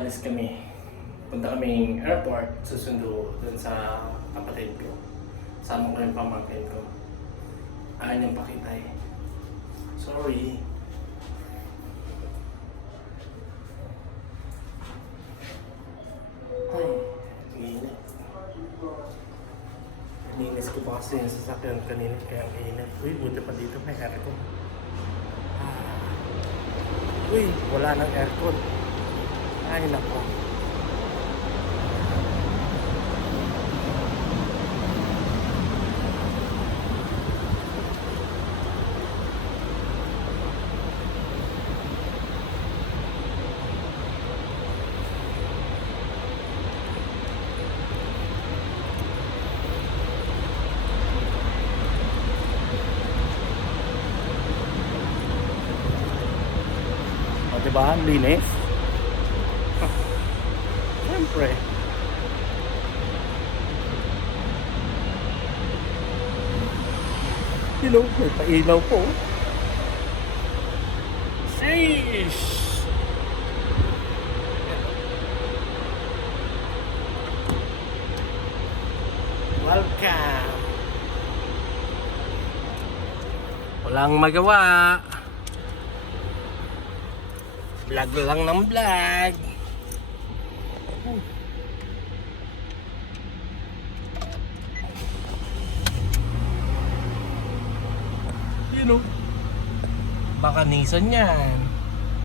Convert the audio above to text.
alis kami. Punta kaming airport, susundo dun sa kapatid ko. Sama ko yung pamangkin ko. Ayaw niyang pakita eh. Sorry. Ay, init. Linis ko pa kasi yung sasakyan kanina kaya ang init. Uy, buti pa dito may aircon. Uy, wala nang aircon. Ay, nako. O, diba? Ang linis. Siyempre. Hello, may pailaw po. Sheesh! Welcome! Walang magawa. Vlog lang ng vlog. Yun o. Baka Nissan yan.